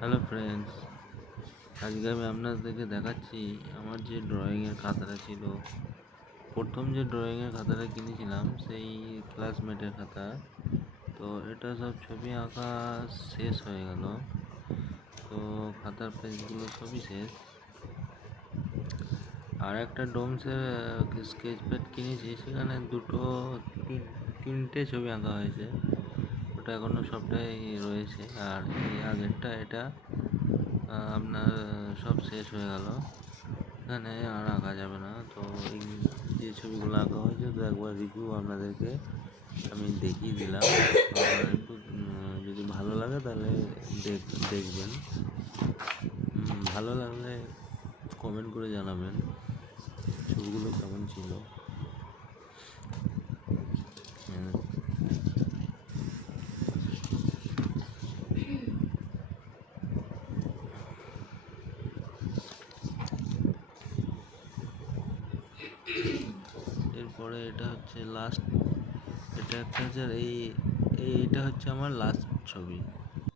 Hello friends, আজকে আমি আপনাদেরকে দেখাচ্ছি আমার যে ড্রয়িংয়ের খাতাটা ছিল। প্রথম যে ড্রয়িংয়ের খাতাটা কিনেছিলাম সেই ক্লাসমেটের খাতা। তো এটা সব ছবি আঁকা শেষ হয়ে গেল। তো খাতার পেজগুলো সবই শেষ। আর একটা ডোমসের স্কেচ প্যাড কিনেছি, সেখানে তিনটে ছবি আঁকা হয়েছে। ওটা এখনও সবটাই রয়েছে। আর এই আগেরটা এটা আপনার সব শেষ হয়ে গেল, এখানে আর আঁকা যাবে না। তো এই যে ছবিগুলো আঁকা হয়েছে, তো একবার রিভিউ আপনাদেরকে আমি দেখিয়ে দিলাম। আর একটু যদি ভালো লাগে তাহলে দেখবেন। ভালো লাগলে কমেন্ট করে জানাবেন ছবিগুলো কেমন ছিল। এরপরে এটা হচ্ছে লাস্ট, এটা একটা হচ্ছে এইটা হচ্ছে আমার লাস্ট ছবি।